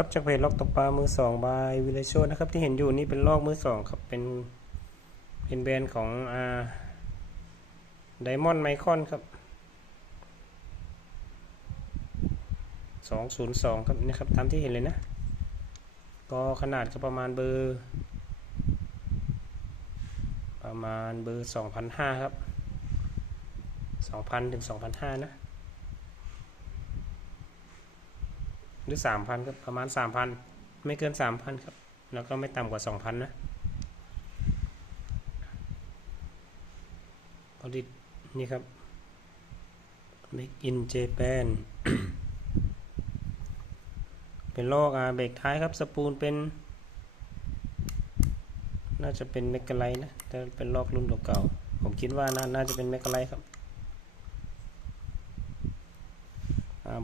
ครับจากเพจลอกตกปลามือสองบายวิเลโชนะครับที่เห็นอยู่นี่เป็นลอกมือสองครับเป็นเป็นแบรนด์ของอ่าไดมอนด์ไมคอนครับสองศูนย์สองครับนี่ครับตามที่เห็นเลยนะ ก็ขนาดก็ประมาณเบอร์ ประมาณเบอร์สองพันห้าครับสองพันถึงสองพันห้านะ หรือสามพันครับประมาณสามพันไม่เกินสามพันครับ แล้วก็ไม่ต่ำกว่าสองพันนะผลิตนี่ครับ Make in Japan เป็นลอกอาเบรกท้ายครับ สปูลเป็น น่าจะเป็นเมกะไลนะแต่เป็นลอกรุ่นเก่าๆผมคิดว่าน่าจะเป็นเมกะไลครับ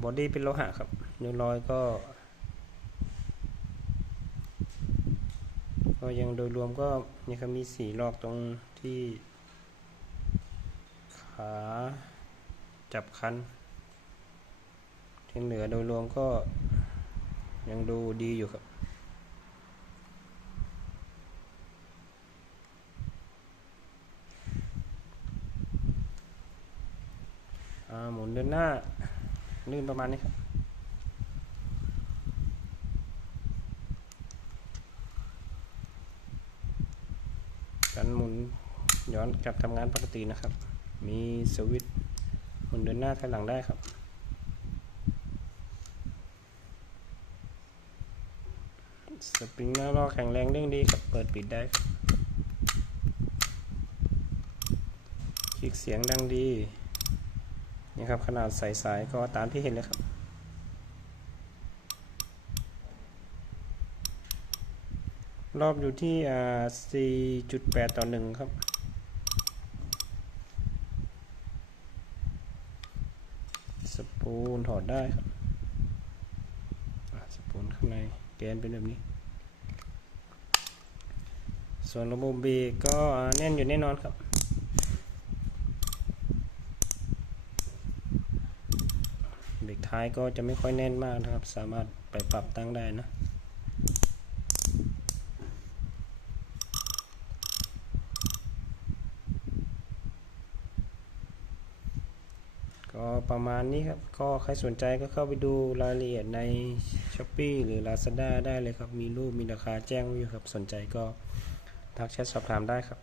บอดี้เป็นโลหะครับนิ้วรอยก็ ก็ยังโดยรวมก็นี่ครับมีสีลอกตรงที่ ขาจับคันที่เหลือโดยรวมก็ยังดูดีอยู่ครับหมุนเดินหน้า ลื่นประมาณนี้ครับการหมุนย้อนกลับทำงานปกตินะครับ มีสวิตช์หมุนเดินหน้าถอยหลังได้ครับสปริงหน้าลอแข็งแรงเร่งดีครับเปิดปิดได้คลิกเสียงดังดี นี่ครับขนาดใสสายก็ตามที่เห็นเลยครับ รอบอยู่ที่ 4.8 ต่อ 1 ครับสปูลถอดได้ครับสปูลข้างในแกนเป็นแบบนี้ ส่วนระบบเบรกก็แน่นอยู่แน่นอนครับ เบรกท้ายก็จะไม่ค่อยแน่นมากนะครับ สามารถไปปรับตั้งได้นะก็ประมาณนี้ครับ ก็ใครสนใจก็เข้าไปดูรายละเอียดใน s h อ p e e หรือ Lazada ได้เลยครับ มีรูปมีราคาแจ้งไว้อยู่ครับ สนใจก็ทักแชทสอบถามได้ครับ